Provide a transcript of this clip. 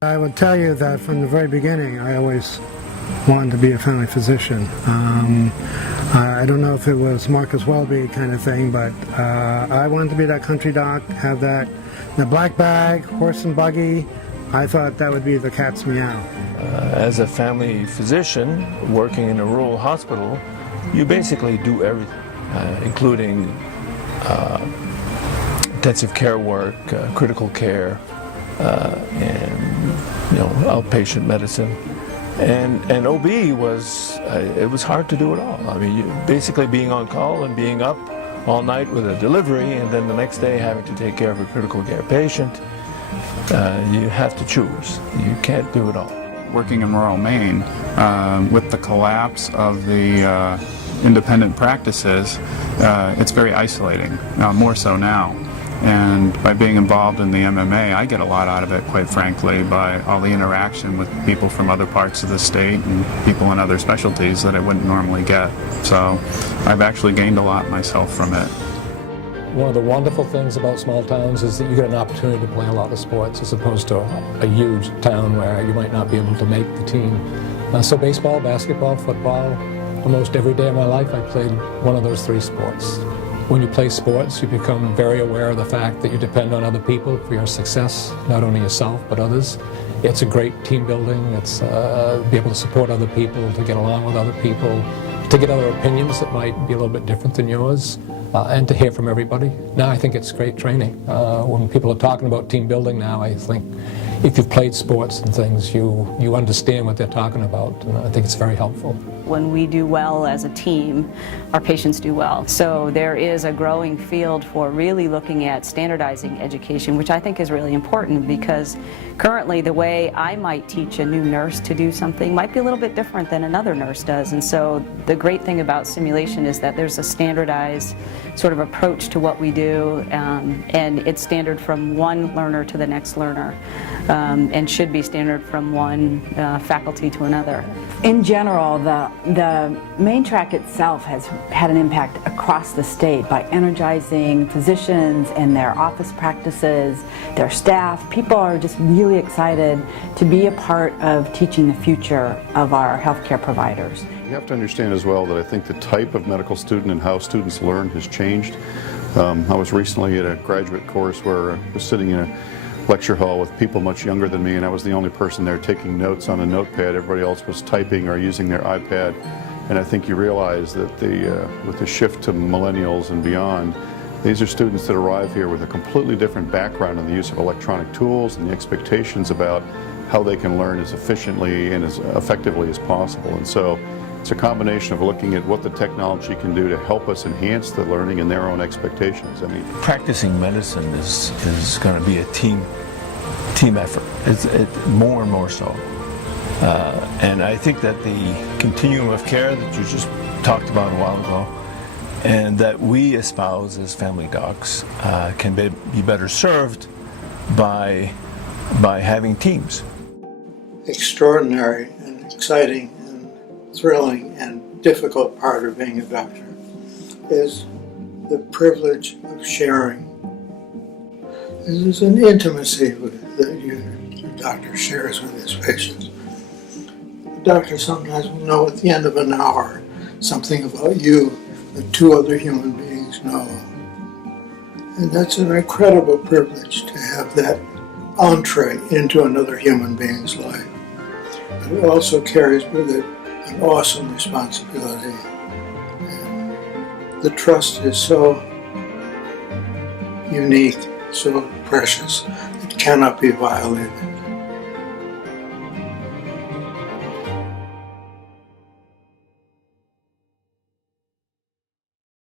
I would tell you that from the very beginning, I always wanted to be a family physician. I don't know if it was Marcus Welby kind of thing, but I wanted to be that country doc, have the black bag, horse and buggy. I thought that would be the cat's meow. As a family physician working in a rural hospital, you basically do everything, including intensive care work, critical care, and outpatient medicine. And OB was, it was hard to do it all. I mean, basically being on call and being up all night with a delivery, and then the next day having to take care of a critical care patient. You have to choose. You can't do it all. Working in rural Maine, with the collapse of the independent practices, it's very isolating, more so now. And by being involved in the MMA, I get a lot out of it, quite frankly, by all the interaction with people from other parts of the state and people in other specialties that I wouldn't normally get. So I've actually gained a lot myself from it. One of the wonderful things about small towns is that you get an opportunity to play a lot of sports as opposed to a huge town where you might not be able to make the team. So baseball, basketball, football, almost every day of my life I played one of those three sports. When you play sports, you become very aware of the fact that you depend on other people for your success, not only yourself, but others. It's a great team building. It's be able to support other people, to get along with other people, to get other opinions that might be a little bit different than yours, and to hear from everybody. Now I think it's great training. When people are talking about team building now, I think if you've played sports and things, you understand what they're talking about, and I think it's very helpful. When we do well as a team, our patients do well. So there is a growing field for really looking at standardizing education, which I think is really important, because currently the way I might teach a new nurse to do something might be a little bit different than another nurse does. And so the great thing about simulation is that there's a standardized sort of approach to what we do, and it's standard from one learner to the next learner, and should be standard from one faculty to another. In general, the Maine track itself has had an impact across the state by energizing physicians and their office practices, their staff. People are just really excited to be a part of teaching the future of our healthcare providers. You have to understand as well that I think the type of medical student and how students learn has changed. I was recently at a graduate course where I was sitting in a lecture hall with people much younger than me, and I was the only person there taking notes on a notepad. Everybody else was typing or using their iPad. And I think you realize that with the shift to millennials and beyond, these are students that arrive here with a completely different background in the use of electronic tools and the expectations about how they can learn as efficiently and as effectively as possible. And so it's a combination of looking at what the technology can do to help us enhance the learning and their own expectations. I mean, practicing medicine is going to be a team effort. It's more and more so. And I think that the continuum of care that you just talked about a while ago, and that we espouse as family docs, can be better served by having teams. Extraordinary and exciting and thrilling and difficult part of being a doctor is the privilege of sharing. There's an intimacy that your doctor shares with his patients. The doctor sometimes will know at the end of an hour something about you that two other human beings know. And that's an incredible privilege to have that entree into another human being's life. But it also carries with it an awesome responsibility. And the trust is so unique, so precious, it cannot be violated.